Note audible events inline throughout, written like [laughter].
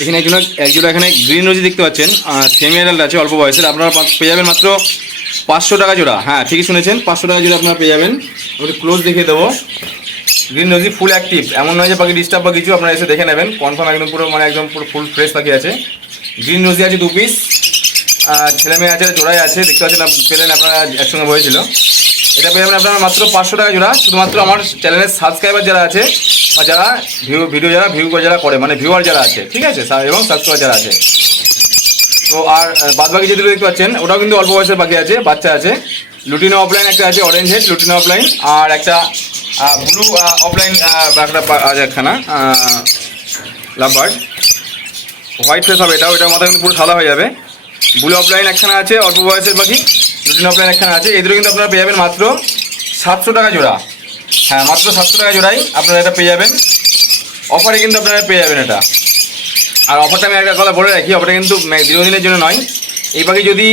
এখানে একজন একজোড়া এখানে গ্রিন রোজি দেখতে পাচ্ছেন সেমি অ্যাডাল্ট আছে, অল্প বয়সের। আপনারা পেয়ে যাবেন মাত্র পাঁচশো টাকা জোড়া। হ্যাঁ ঠিকই শুনেছেন, পাঁচশো টাকা জোড়া আপনারা পেয়ে যাবেন। আমি ক্লোজ দেখিয়ে দেবো। গ্রিন রোজি ফুল অ্যাক্টিভ এমন নয় যে পাখি ডিস্টার্ব বা কিছু, আপনারা এসে দেখে নেবেন। কনফার্ম একদম পুরো মানে একদম পুরো ফুল ফ্রেশ পাখি আছে। গ্রিন রোজি আছে দু পিস ছেলে মেয়ে আছে, জোড়াই আছে। দেখতে পাচ্ছেন পেলেন আপনারা, একসঙ্গে বয়েছিল এটা পেয়ে যাবেন আপনারা মাত্র পাঁচশো টাকা জোড়া। শুধুমাত্র আমার চ্যানেলের সাবস্ক্রাইবার যারা আছে, বা যারা ভিউ ভিডিও যারা ভিউ যারা করে মানে ভিউয়ার যারা আছে, ঠিক আছে? এবং সাবস্ক্রাইবার যারা আছে। তো আর বাদ বাকি যেগুলো দেখতে পাচ্ছেন, ওটাও কিন্তু অল্প বয়সের বাকি আছে, বাচ্চা আছে। লুটিনো অফলাইন একটা আছে অরেঞ্জ হেড লুটিনো অফলাইন আর একটা ব্লু অফলাইন একটা আছে একখানা লাভবার্ড হোয়াইট ফেস হবে এটাও, এটার মাথা কিন্তু পুরো সাদা হয়ে যাবে। ব্লু অফলাইন একখানা আছে, অল্প বয়সের পাখি লুটিনো অফলাইন একখানা আছে। এদেরও কিন্তু আপনারা পেয়ে যাবেন মাত্র সাতশো টাকা জোড়া। হ্যাঁ মাত্র সাতশো টাকা জোড়াই আপনারা এটা পেয়ে যাবেন। অফারে কিন্তু আপনারা পেয়ে যাবেন এটা। আর অফারটা আমি একটা কথা বলে রাখি, অফারটা কিন্তু দীর্ঘদিনের জন্য নয়। এই যদি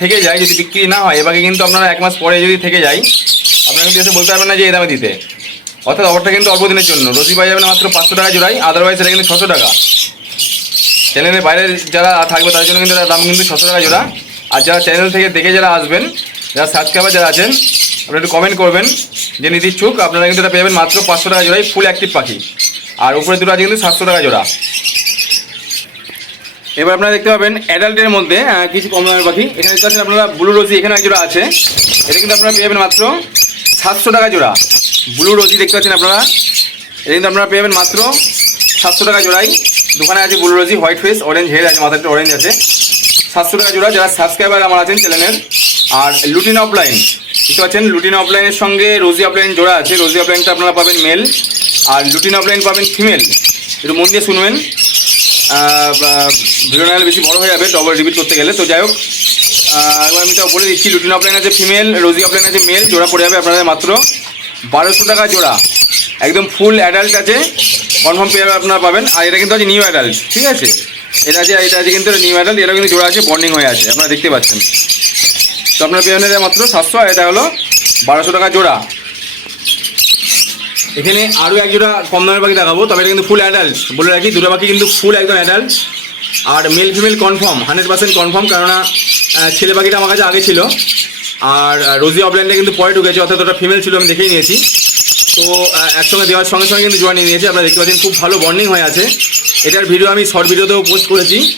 থেকে যায়, যদি বিক্রি না হয়, এই পাখি কিন্তু আপনারা এক মাস পরে যদি থেকে যায়, আপনারা কিন্তু এসে বলতে পারবেন না যে এই দামে দিতে। অর্থাৎ অফারটা কিন্তু অল্প দিনের জন্য। রোজি পাই যাবেন মাত্র পাঁচশো টাকা জোড়াই আদারওয়াইজ এটা কিন্তু ছশো টাকা। চ্যানেলের বাইরে যারা থাকবে, তাদের জন্য কিন্তু দাম কিন্তু ছশো টাকা জোড়া। আর যারা চ্যানেল থেকে দেখে যারা আসবেন, যারা সাবস্ক্রাইবার যারা আছেন, আপনারা একটু কমেন্ট করবেন যে নিতে ইচ্ছুক আপনারা কিন্তু এটা পেয়ে যাবেন মাত্র পাঁচশো টাকা জোড়াই ফুল অ্যাক্টিভ পাখি। আর উপরে দুটো আছে কিন্তু সাতশো টাকা জোড়া। এবার আপনারা দেখতে পাবেন অ্যাডাল্টের মধ্যে কিছু কম দামের পাখি। এখানে দেখতে পাচ্ছেন আপনারা ব্লু রোজি এখানে এক জোড়া আছে। এটা কিন্তু আপনারা পেয়ে যাবেন মাত্র সাতশো টাকা জোড়া। ব্লু রোজি দেখতে পাচ্ছেন আপনারা। এটা কিন্তু আপনারা পেয়ে যাবেন মাত্র সাতশো টাকা জোড়াই দোকানে আছে blue rosy white face orange head আছে মাথাটা অরেঞ্জ আছে। সাতশো টাকা জোড়া, যারা সাবস্ক্রাইবার আমার আছেন চ্যানেলের। আর লুটিন অফলাইন বুঝতে পারছেন? লুটিন অফলাইনের সঙ্গে রোজি অফলাইন জোড়া আছে। রোজি অফলাইনটা আপনারা পাবেন মেল আর লুটিন অফলাইন পাবেন ফিমেল একটু মন দিয়ে শুনবেন। ভিডিও বেশি বড় হয়ে যাবে ডবল রিপিট করতে গেলে। তো যাই হোক এবার আমি তো বলে দিচ্ছি, লুটিন অফলাইন আছে ফিমেল রোজি অফলাইন আছে মেল জোড়া পড়ে যাবে আপনাদের মাত্র বারোশো টাকা জোড়া। একদম ফুল অ্যাডাল্ট আছে। কনফার্ম পেয়ে আপনারা পাবেন। আর এটা কিন্তু আছে নিউ অ্যাডাল্ট ঠিক আছে? এটা আছে এটা আছে কিন্তু নিউ অ্যাডাল্ট এটা কিন্তু জোড়া আছে বন্ডিং হয়ে আছে, আপনারা দেখতে পাচ্ছেন। তো আপনার পেয়ে যাবেন এটা মাত্র সাতশো, আর এটা হলো বারোশো টাকা জোড়া। এখানে আরও এক জোড়া কম দামের পাখি দেখাবো, তবে এটা কিন্তু ফুল অ্যাডাল্ট বলে রাখি, দুটো পাখি কিন্তু ফুল একদম অ্যাডাল্ট আর male female confirm hundred percent confirm কেননা ছেলে পাখিটা আমার কাছে আগে ছিল। আর রোজি অফলাইনটা কিন্তু পরে ঢুকেছে, অর্থাৎ ওটা ফিমেল ছিল, আমি দেখেই নিয়েছি। তো একসঙ্গে দেওয়ার সঙ্গে সঙ্গে কিন্তু জোড়া নিয়ে নিয়েছি। আপনারা দেখতে পাচ্ছেন খুব ভালো বর্নিং হয়ে আছে। এটার ভিডিও আমি শর্ট ভিডিওতেও পোস্ট করেছি।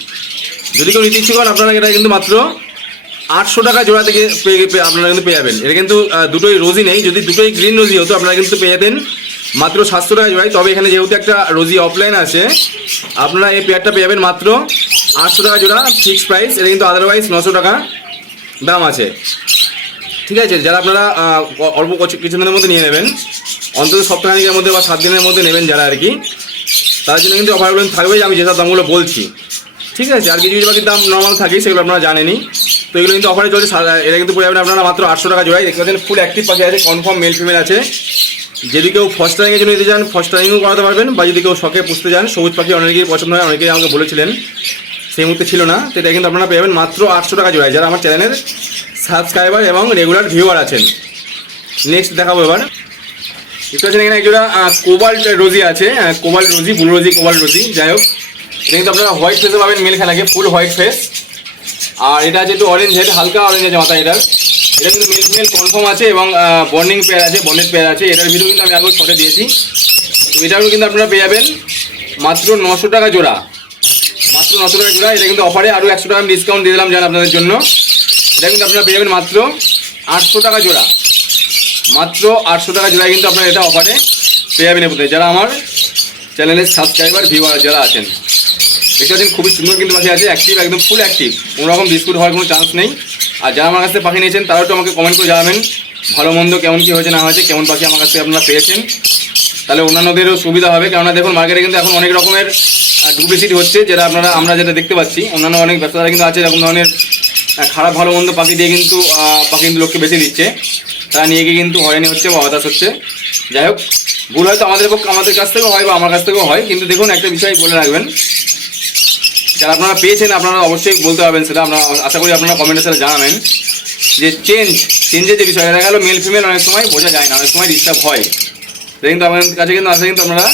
যদি কেউ নিতে ইচ্ছুক হন, আপনারা এটা কিন্তু মাত্র আটশো টাকা জোড়া থেকে আপনারা কিন্তু পেয়ে যাবেন। এটা কিন্তু দুটোই রোজি নেই। যদি দুটোই গ্রিন রোজি হতো, আপনারা কিন্তু পেয়ে যেতেন মাত্র সাতশো টাকা জোড়ায়। তবে এখানে যেহেতু একটা রোজি অফলাইন আছে, আপনারা এই পেয়ারটা পেয়ে যাবেন মাত্র আটশো টাকা জোড়া ফিক্সড প্রাইস এটা কিন্তু আদারওয়াইজ নশো টাকা দাম আছে। ঠিক আছে? যারা আপনারা অল্প কিছু- কিছুদিনের মধ্যে নিয়ে নেবেন। অন্তত সপ্তাহখানিকের মধ্যে বা সাত দিনের মধ্যে নেবেন যারা আর কি। তার জন্য কিন্তু অফারগুলো থাকবে যে আমি যেসব দামগুলো বলছি। ঠিক আছে, আর কিছু কিছু বাকির দাম নর্মাল থাকে, সেগুলো আপনারা জানেনই। তো এগুলো কিন্তু অফারে চলছে এটা কিন্তু পড়ে আপনারা মাত্র আটশো টাকা জোড়াই দেখতে পাচ্ছেন ফুল অ্যাক্টিভ পাখি আছে কনফার্ম মেল ফিমেল আছে। যদি কেউ ফার্স্ট ফস্টারিংয়ের জন্য নিতে চান ফার্স্ট ফস্টারিংও করাতে পারবেন, বা যদি কেউ শখে পুষতে চান, সবুজ পাখি অনেকেই পছন্দ হয়, অনেকেই আমাকে বলেছিলেন, সেই মুহূর্তে ছিল না। তো এটা কিন্তু আপনারা পেয়ে যাবেন মাত্র আটশো টাকা জোড়ায়। যারা আমার চ্যানেলের সাবস্ক্রাইবার এবং রেগুলার ভিউয়ার আছেন। নেক্সট দেখাবো এবার। দেখতে পাচ্ছেন এখানে একজোড়া কোবাল্ট রোজি আছে cobalt rosy blue rosy, cobalt rosy. যাই হোক এটা কিন্তু আপনারা হোয়াইট ফেসে পাবেন, মেল খেলাকে ফুল হোয়াইট ফেস। আর এটা একটু অরেঞ্জ হেড হালকা অরেঞ্জ আছে মাথা এটার। এটা কিন্তু মেল ফিমেল কনফার্ম আছে এবং বন্ডিং পেয়ার আছে বন্ডেড পেয়ার আছে। এটার ভিডিও কিন্তু আমি আগে শটে দিয়েছি। তো এটাও কিন্তু আপনারা পেয়ে যাবেন। মাত্র নশো টাকা জোড়া। মাত্র নশো টাকা জোড়া। এটা কিন্তু অফারে আরও একশো টাকা ডিসকাউন্ট দিয়ে দিলাম জান আপনাদের জন্য। এটা কিন্তু আপনারা পেয়ে যাবেন মাত্র আটশো টাকা জোড়া। মাত্র আটশো টাকা জোড়ায় কিন্তু আপনারা এটা অফারে পেয়ে যাবেন মধ্যে। যারা আমার চ্যানেলের সাবস্ক্রাইবার ভিউয়ার যারা আছেন, দেখতে পাচ্ছেন খুবই সুন্দর কিন্তু পাখি আছে অ্যাক্টিভ একদম ফুল অ্যাক্টিভ কোনো রকম বিস্কুট হওয়ার কোনো চান্স নেই। আর যারা আমার কাছ পাখি নিয়েছেন, তারাও একটু আমাকে কমেন্ট করে জানাবেন, ভালো, মন্দ কেমন কী হয়েছে, না হয়েছে, কেমন পাখি আমার কাছ আপনারা পেয়েছেন। তাহলে অন্যান্যদেরও সুবিধা হবে। কেননা দেখুন মার্কেটে কিন্তু এখন অনেক রকমের ডুপ্লিসিটি হচ্ছে, যেটা আপনারা, আমরা যেটা দেখতে পাচ্ছি। অন্যান্য অনেক ব্যবসাদারা কিন্তু আছে, এরকম ধরনের খারাপ, ভালো, মন্দ পাখি দিয়ে কিন্তু পাখি কিন্তু লোককে বেছে দিচ্ছে। তারা নিয়ে গিয়ে কিন্তু হয়রানি হচ্ছে বা হতাশ হচ্ছে। যাই হোক, ভুল হয়তো আমাদের পক্ষে আমাদের কাছ থেকেও হয় বা আমার কাছ থেকেও হয়, কিন্তু দেখুন, একটা বিষয় বলে রাখবেন। যারা আপনারা পেয়েছেন, আপনারা অবশ্যই বলতে পারবেন সেটা। আপনারা আশা করি আপনারা কমেন্টের সাথে জানাবেন যে চেঞ্জ চেঞ্জের যে বিষয়, দেখা গেল মেল ফিমেল অনেক সময় বোঝা যায় না, অনেক সময় ডিস্টার্ব হয়। এটা কিন্তু আমাদের কাছে কিন্তু আসলে কিন্তু আপনারা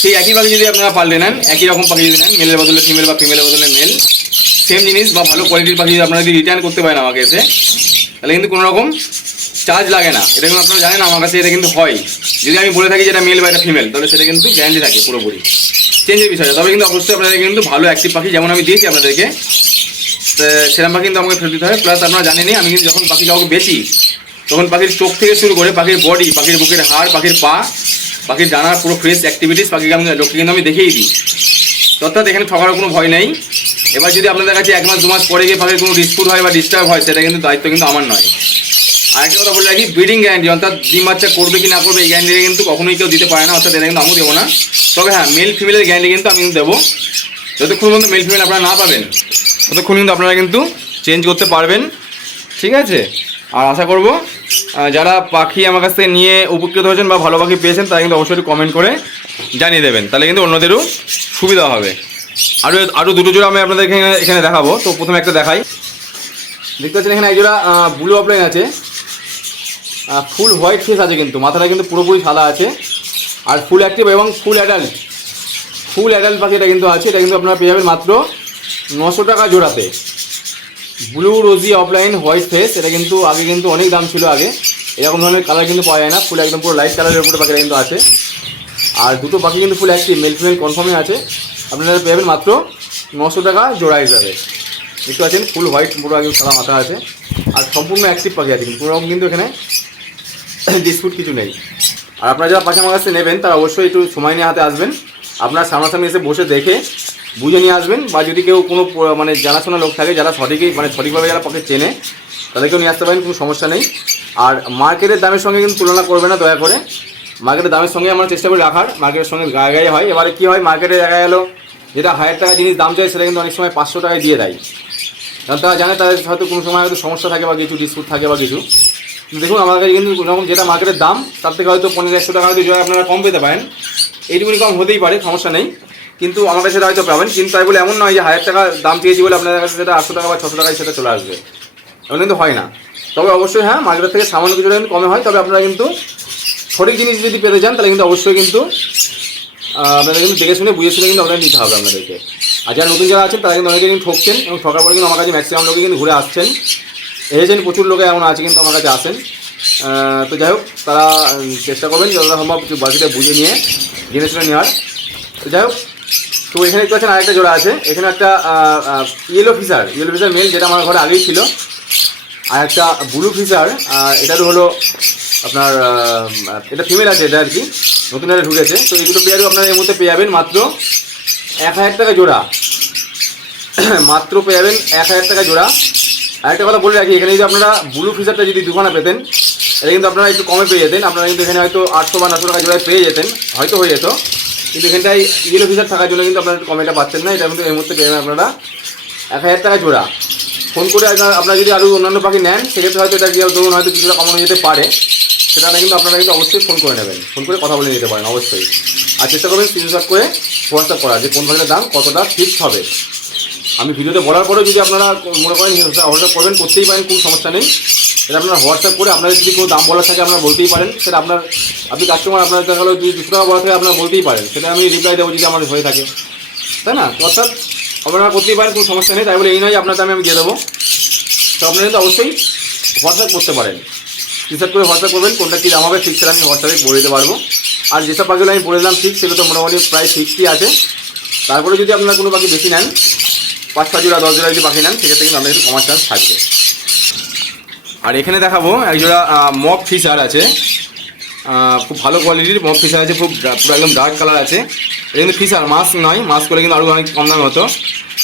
সেই একই পাখি যদি আপনারা পাল্টে নেন, একই রকম পাখি যদি নেন মেলের বদলে ফিমেল বা ফিমেলের বদলে মেল সেম জিনিস বা ভালো কোয়ালিটির পাখি যদি আপনারা যদি রিটার্ন করতে পারেন আমাকে এসে, তাহলে কিন্তু কোনো রকম চার্জ লাগে না। এটা কিন্তু আপনারা জানেন, আমার কাছে এটা কিন্তু হয়। যদি আমি বলে থাকি যে এটা মেল বা এটা ফিমেল তাহলে সেটা কিন্তু গ্যারান্টি থাকে পুরোপুরি। চেঞ্জের বিষয়টা। তবে কিন্তু অবশ্যই আপনাদের কিন্তু ভালো অ্যাক্টিভ পাখি যেমন আমি দিয়েছি আপনাদেরকে সেরকম পাখি কিন্তু আমাকে ফেরত দিতে হয় প্লাস আপনারা জানেনই, আমি কিন্তু যখন পাখি কাউকে বেচি, তখন পাখির চোখ থেকে শুরু করে পাখির বডি পাখির বুকের হাড়, পাখির পা, পাখির ডানার পুরো ফ্রেশ অ্যাক্টিভিটিস পাখিকে আমি, লোককে কিন্তু আমি দেখেই দিই। অর্থাৎ এখানে ঠকার কোনো ভয় নেই। এবার যদি আপনাদের কাছে এক মাস, দু মাস পরে গিয়ে পাখির কোনো ডিসপুট হয় বা ডিস্টার্ব হয়, সেটা কিন্তু দায়িত্ব কিন্তু আমার নয়। আরেকটা কথা বলে রাখি ব্রিডিং গ্যারান্টি অর্থাৎ ডিম বাচ্চা করবে কি না করবে, এই গ্যারান্টি কিন্তু কখনোই কেউ দিতে পারে না, অর্থাৎ এটা কিন্তু আমিও দেবো না। তবে হ্যাঁ মেল ফিমেলের গ্যারান্টি কিন্তু আমি কিন্তু দেবো। যতক্ষণ পর্যন্ত মেল ফিমেল আপনারা না পাবেন, ততক্ষণ কিন্তু আপনারা কিন্তু চেঞ্জ করতে পারবেন। ঠিক আছে? আর আশা করব যারা পাখি আমার কাছ থেকে নিয়ে উপকৃত হয়েছেন বা ভালো পাখি পেয়েছেন, তারা কিন্তু অবশ্যই কমেন্ট করে জানিয়ে দেবেন। তাহলে কিন্তু অন্যদেরও সুবিধা হবে। আরও আরও দুটো জোড়া আমি আপনাদের এখানে এখানে দেখাবো। তো প্রথমে একটা দেখাই। দেখতে পাচ্ছেন এখানে এক জোড়া ব্লু অফলাইন আছে। ফুল হোয়াইট ফেস আছে কিন্তু, মাথাটা কিন্তু পুরোপুরি সাদা আছে। আর ফুল অ্যাক্টিভ এবং ফুল অ্যাডাল্ট ফুল অ্যাডাল্ট পাখি এটা কিন্তু আছে, এটা কিন্তু আপনারা পেয়ে যাবেন মাত্র নশো টাকা জোড়াতে। Blue rosy opaline white face এটা কিন্তু আগে কিন্তু অনেক দাম ছিল আগে। এরকম ধরনের কালার কিন্তু পাওয়া যায় না, ফুল একদম পুরো লাইট কালারের উপরে পাখিটা কিন্তু আছে। আর দুটো পাখি কিন্তু ফুল অ্যাক্টিভ মেল ফিমেল কনফার্মে আছে। আপনারা পেয়ে যাবেন মাত্র নশো টাকা জোড়া হিসাবে। দেখতে পাচ্ছেন ফুল হোয়াইট পুরো একদম সাদা মাথা আছে। আর সম্পূর্ণ অ্যাক্টিভ পাখি আছে কিন্তু কোনো কিন্তু এখানে [laughs] ডিসপুট কিছু নেই। আর আপনারা যারা পাশে আমার কাছে নেবেন, তারা অবশ্যই একটু সময় নিয়ে হাতে আসবেন। আপনার সামনাসামনি এসে বসে দেখে, বুঝে নিয়ে আসবেন, বা যদি কেউ কোনো মানে জানাশোনা লোক থাকে, যারা সঠিকই মানে সঠিকভাবে যারা পাখি চেনে, তাদেরকেও নিয়ে আসতে পারেন, কোনো সমস্যা নেই। আর মার্কেটের দামের সঙ্গে কিন্তু তুলনা করবে না, দয়া করে। মার্কেটের দামের সঙ্গে আমরা চেষ্টা করি রাখার, মার্কেটের সঙ্গে গায়ে গায়ে হয়। এবারে কী হয়, মার্কেটে দেখা গেলো, যেটা হাজার টাকা জিনিস দাম চাই, সেটা কিন্তু অনেক সময় পাঁচশো টাকায় দিয়ে দেয়। কারণ তারা জানে, তাদের হয়তো কোনো সময় হয়তো সমস্যা থাকে বা কিছু ডিসপুট থাকে বা কিছু। দেখুন, আমার কাছে কিন্তু যখন যেটা মার্কেটের দাম, তার থেকে হয়তো পনেরো একশো টাকা হয়তো জয় আপনারা কম পেতে পারেন। এইটুকুনি কম হতেই পারে, সমস্যা নেই। কিন্তু আমার কাছে সেটা হয়তো পাবেন। কিন্তু তাই বলে এমন নয় যে হাজার টাকা দাম চেয়েছি বলে আপনাদের কাছে সেটা আটশো টাকা বা ছশো টাকায় সেটা চলে আসবে। এমন কিন্তু হয় না। তবে অবশ্যই হ্যাঁ মার্কেটের থেকে সামান্য কিছুটা কিন্তু কমে হয়। তবে আপনারা কিন্তু সঠিক জিনিস যদি পেতে চান, তাহলে কিন্তু অবশ্যই কিন্তু আপনাদের কিন্তু দেখে শুনে বুঝে শুনে কিন্তু আপনাদের নিতে হবে আপনাদেরকে। আর যারা নতুন যারা আছেন, তারা কিন্তু অনেকে কিন্তু ঠকছেন এবং ঠকার পরে কিন্তু আমার কাছে ম্যাক্সিমাম লোকে কিন্তু ঘুরে আসছেন। এসেছেন প্রচুর লোকে এমন আছে কিন্তু আমার কাছে আসেন। তো যাই হোক, তারা চেষ্টা করবেন যতটা সম্ভব একটু বাকিটা বুঝে নিয়ে, জেনে শুনে নেওয়ার। তো যাই হোক, তো এখানে দেখতে পাচ্ছেন আরেকটা জোড়া আছে। এখানে একটা yellow Fischer yellow Fischer male যেটা আমার ঘরে আগেই ছিল। আর একটা ব্লু ফিসার এটারও হলো আপনার এটা ফিমেল আছে এটা আর কি, নতুন একটা ঢুকেছে। তো এই দুটো পেয়ারও আপনারা এর মধ্যে পেয়ে যাবেন মাত্র এক হাজার টাকা জোড়া। [coughs] মাত্র পেয়ে যাবেন এক হাজার টাকা জোড়া। আরেকটা কথা বলে রাখি, এখানে যদি আপনারা ব্লু ফিচারটা যদি দুখানা পেতেন, এটা কিন্তু আপনারা একটু কমে পেয়ে যেতেন। আপনারা কিন্তু এখানে হয়তো আটশো বা নশো টাকা জোড়ায় পেয়ে যেতেন, হয়তো হয়ে যেত। কিন্তু এখানটায় ইয়েলো ফিচার থাকার জন্য কিন্তু আপনারা একটু কমেটা পাচ্ছেন না। এটা কিন্তু এই মধ্যে পেয়ে আপনারা এক হাজার টাকা জোড়া। ফোন করে আপনারা যদি আরও অন্যান্য পাখি নেন, সেক্ষেত্রে হয়তো এটা গিয়ে ধরুন হয়তো কিছুটা কমানো যেতে পারে। সেটা কিন্তু আপনারা কিন্তু অবশ্যই ফোন করে নেবেন। ফোন করে কথা বলে নিতে পারেন, অবশ্যই। আর চেষ্টা করবেন স্ক্রিনশট করে হোয়াটসঅ্যাপ করা যে কোন পাখিটার দাম কতটা ফিক্সড হবে। আমি ভিডিওতে বলার পরেও যদি আপনারা মনে করেন হোয়াটসঅ্যাপ করবেন, করতেই পারেন, কোনো সমস্যা নেই। সেটা আপনারা হোয়াটসঅ্যাপ করে আপনাদের যদি কোনো দাম বলার থাকে, আপনারা বলতেই পারেন। সেটা আপনার, আপনি কাস্টমার আপনার দেখা গেলো যদি দুশো টাকা বলা থাকে, আপনারা বলতেই পারেন। সেটা আমি রিপ্লাই দেবো যদি আমার হয়ে থাকে। তাই না? তো অর্থাৎ আপনারা করতেই পারেন, কোনো সমস্যা নেই। তাই বলে এই নয় আপনার দামে আমি দিয়ে দেবো। তো আপনারা কিন্তু অবশ্যই হোয়াটসঅ্যাপ করতে পারেন। রিসার্চ করে হোয়াটসঅ্যাপ করবেন, কোনটা কী দাম হবে ঠিক সেটা আমি হোয়াটসঅ্যাপে বলে দিতে পারব। আর যেসব পাখিগুলো আমি বলে দিলাম ঠিক, সেগুলো তো মোটামুটি প্রায় ফিক্সই আছে। তারপরে যদি আপনারা কোনো পাখি বেশি নেন পাঁচ ছ জোড়া, দশ জোড়া যদি পাখি নেন, সেক্ষেত্রে কিন্তু আপনার একটু কমার চান্স থাকবে। আর এখানে দেখাবো, এক জোড়া মক ফিশার আছে। খুব ভালো কোয়ালিটির মক ফিশার আছে, খুব পুরো একদম ডার্ক কালার আছে। এটা কিন্তু ফিশার মাস্ক নয় মাস্ক করে কিন্তু আরও অনেক কম দামে হতো।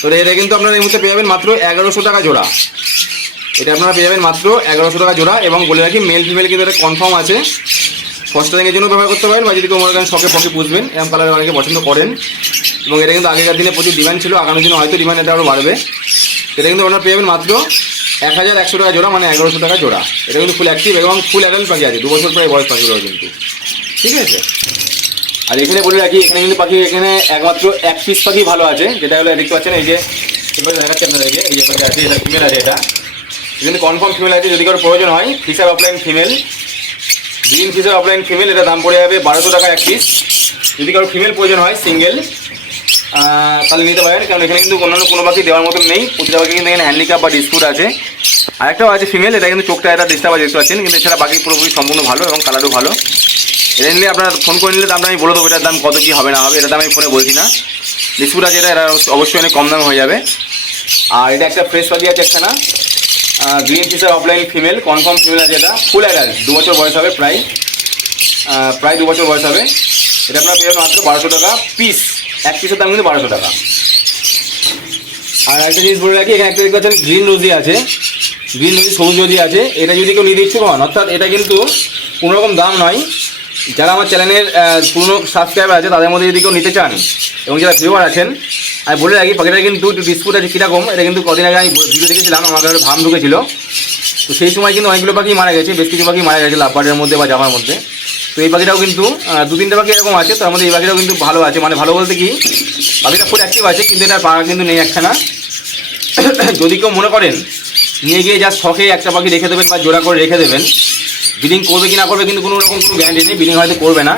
তো এটা কিন্তু আপনারা এই মুহূর্তে পেয়ে যাবেন মাত্র এগারোশো টাকা জোড়া। এটা আপনারা পেয়ে যাবেন মাত্র এগারোশো টাকা জোড়া এবং বলে রাখি মেল ফিমেল কিন্তু এটা কনফার্ম আছে। ফস্টারিংয়ের জন্য ব্যবহার করতে পারেন বা যদি কেউ মনে করেন শখে পক্ষে পুষবেন এরকম কালার অনেকে পছন্দ করেন। এবং এটা কিন্তু আগেকার দিনে প্রচুর ডিমান্ড ছিল, আগামী দিনে হয়তো ডিমান্ড এটা আরও বাড়বে। এটা কিন্তু পেয়ে যাবেন মাত্র এক হাজার একশো টাকা জোড়া মানে এগারোশো টাকা জোড়া। এটা কিন্তু ফুল অ্যাক্টিভ এবং ফুল অ্যাডাল্ট পাখি আছে, দু বছর প্রায় বয়স পাখি পাখিগুলো কিন্তু। ঠিক আছে? আর এখানে বলে রাখি, এখানে কিন্তু পাখি, এখানে একমাত্র এক পিস পাখি ভালো আছে, যেটা হলো দেখতে পাচ্ছেন, এই যে দেখাচ্ছি আপনাদেরকে, এই যে পাখি আছে, এটা ফিমেল আছে এটা। কিন্তু কনফার্ম ফিমেল আছে, যদি কারও প্রয়োজন হয় Fischer opaline female green Fischer opaline female এটা দাম পড়ে যাবে বারোশো টাকা এক পিস যদি কারও ফিমেল প্রয়োজন হয় সিঙ্গেল তাহলে নিতে পারেন, কারণ এখানে কিন্তু অন্যান্য কোনো পাখি দেওয়ার মতন নেই। প্রতিটা পাখি কিন্তু এখানে হ্যান্ডিক্যাপ বা ডিসপুট আছে। আরেকটাও আছে ফিমেল এটা কিন্তু চোখটা এটা ডিস্টার্ব দেখতে পাচ্ছেন। কিন্তু এছাড়া বাকি পুরোপুরি সম্পূর্ণ ভালো এবং কালারও ভালো। এটা নিলে আপনার ফোন করে নিলে দামটা আমি বলে দেবো, এটার দাম কত কী হবে না হবে এটা দাম আমি ফোনে বলছি না। ডিসপুট আছে, এটা এটা অবশ্যই অনেক কম দামে হয়ে যাবে। আর এটা একটা ফ্রেশ পাখি আছে একটা না green Fischer opaline female confirm female আছে এটা। ফুল অ্যাডাল্ট দু বছর বয়স হবে প্রায়। প্রায় দু বছর বয়স হবে। এটা আপনার পেয়ে মাত্র বারোশো টাকা পিস এক পিসের দাম কিন্তু বারোশো টাকা। আর একটা জিনিস বলে রাখি, এখানে একটা দেখতে গ্রিন রোজি আছে। গ্রিন রোজি সবুজ রোজি আছে। এটা যদি কেউ নিতে ইচ্ছুক হন অর্থাৎ এটা কিন্তু কোনো রকম দাম নয়। যারা আমার চ্যানেলের পুরনো সাবস্ক্রাইবার আছে, তাদের মধ্যে যদি কেউ নিতে চান, এবং যারা ভিউয়ার আছেন, আমি বলে রাখি পাখিটা কিন্তু একটু ডিসপুট আছে, কীরকম, এটা কিন্তু কদিন আগে আমি ভিডিও দেখেছিলাম, আমার কাছে ভাম ঢুকেছিল। তো সেই সময় কিন্তু অনেকগুলো পাখি মারা গেছে, বেশ কিছু পাখি মারা গেছে লাভবার্ডের মধ্যে বা জামার মধ্যে। তো এই পাখিটাও কিন্তু দু তিনটে পাখি এরকম আছে তার মধ্যে এই পাখিটাও কিন্তু ভালো আছে। মানে ভালো বলতে কি, পাখিটা ফুল অ্যাক্টিভ আছে, কিন্তু এটা পাখা কিন্তু নেই একখানা। [coughs] যদি কেউ মনে করেন, নিয়ে গিয়ে যা শখে একটা পাখি রেখে দেবেন বা জোড়া করে রেখে দেবেন বিডিং করবে কি না করবে কিন্তু কোনো রকম কোনো গ্যারান্টি নেই বিডিং হয়তো করবে না।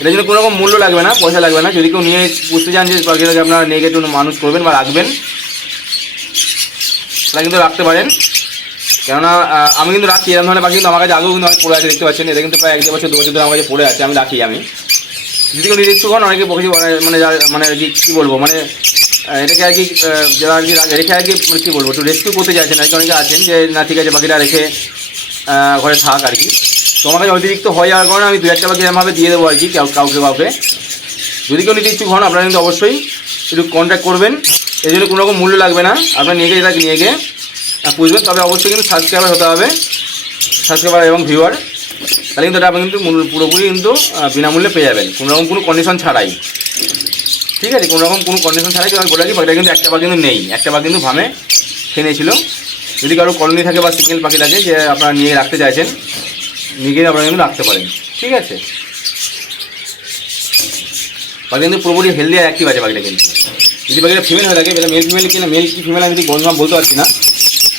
এটার জন্য কোনো রকম মূল্য লাগবে না, পয়সা লাগবে না। যদি কেউ নিয়ে বুঝতে চান যে পাখিটাকে আপনারা নিয়ে গিয়ে মানুষ করবেন বা রাখবেন, তাহলে কিন্তু রাখতে পারেন। কেননা আমি কিন্তু রাখি এরকম ধরনের পাখি কিন্তু আমার কাছে আগেও কিন্তু অনেক পড়ে আছে, দেখতে পাচ্ছেন এটা কিন্তু প্রায় এক দু বছর দু বছর ধরে আমার কাছে পড়ে আছে, আমি রাখি আমি। যদি কেউ নির্দিষ্ট হন, অনেকে পক্ষে মানে যা- মানে আর কি, কী বলব মানে এটাকে আর কি যারা আর কি রেখে আর কি মানে কী বলব, একটু রেস্কিউ করতে চাইছেন, আর কি অনেকে আছেন যে, না, ঠিক আছে, পাখিটা রেখে ঘরে থাক আর কি। তো আমার কাছে অতিরিক্ত হয়ে যাওয়ার কারণে আমি দু একটা পাখি এরমভাবে দিয়ে দেবো আর কি কাউকে কাউকে। যদি কেউ নিতে ইচ্ছুক হন, আপনারা কিন্তু অবশ্যই একটু কন্ট্যাক্ট করবেন। এর জন্য কোনো রকম মূল্য লাগবে না। আপনার নিয়ে গিয়ে নিয়ে গিয়ে আহ, পুষবেন তবে অবশ্যই কিন্তু সাবস্ক্রাইবার হতে হবে। সাবস্ক্রাইবার এবং ভিউয়ার তাহলে কিন্তু এটা আপনি কিন্তু পুরোপুরি কিন্তু বিনামূল্যে পেয়ে যাবেন। কোনো রকম কোনো কন্ডিশন ছাড়াই। ঠিক আছে? কোনো রকম কোনো কন্ডিশন ছাড়াই আমি বলে রাখি পাখিটা কিন্তু একটা বার কিন্তু নেই। একটা বার কিন্তু ভামে খেয়েছিল যদি কারও কলোনি থাকে বা সিঙ্গেল পাখি থাকে যে আপনারা নিয়ে রাখতে চাইছেন নিয়ে গিয়ে আপনারা কিন্তু রাখতে পারেন। ঠিক আছে? পাখি কিন্তু পুরোপুরি হেলদি আর অ্যাক্টিভ আছে পাখিটা কিন্তু। যদি পাখিটা ফিমেল হয়ে থাকে এটা মেল ফিমেল কিনা মেল কি ফিমেল আমি গঞ্জাম বলতে পারছি না।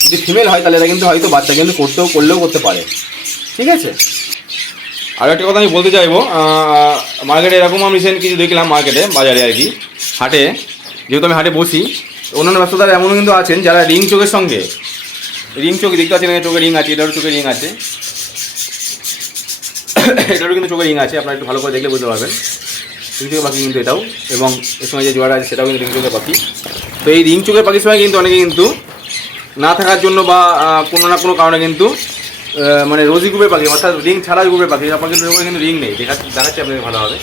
যদি ফিমেল হয়, তাহলে এটা কিন্তু হয়তো বাচ্চা কিন্তু করতেও করলেও করতে পারে। ঠিক আছে? আর একটা কথা আমি বলতে চাইব। মার্কেটে এরকম আমি রিসেন্ট কিছু দেখলাম মার্কেটে বাজারে আর কি। হাটে, যেহেতু আমি হাটে বসি, অন্যান্য ব্যস্ততার এমনও কিন্তু আছেন যারা রিং চোখের সঙ্গে। রিং চোখ, দেখতে পাচ্ছেন চোখে রিং আছে, এটারও চোখে রিং আছে। [coughs] এটারও কিন্তু চোখে রিং আছে, আপনারা একটু ভালো করে দেখলে বুঝতে পারবেন। রিং চোখের পাখি কিন্তু এটাও, এবং এর সময় যে জোয়ারা আছে, সেটাও কিন্তু রিং চোখের পাখি। তো এই রিং চোখের পাখির সময় কিন্তু অনেকে কিন্তু না থাকার জন্য বা কোনো না কোনো কারণে কিন্তু মানে রোজি গ্রুপের পাখি, অর্থাৎ রিং ছাড়া গ্রুপের পাখি, আপনার কিন্তু কিন্তু রিং নেই, দেখা, দেখাচ্ছি আপনাকে ভালো হবে।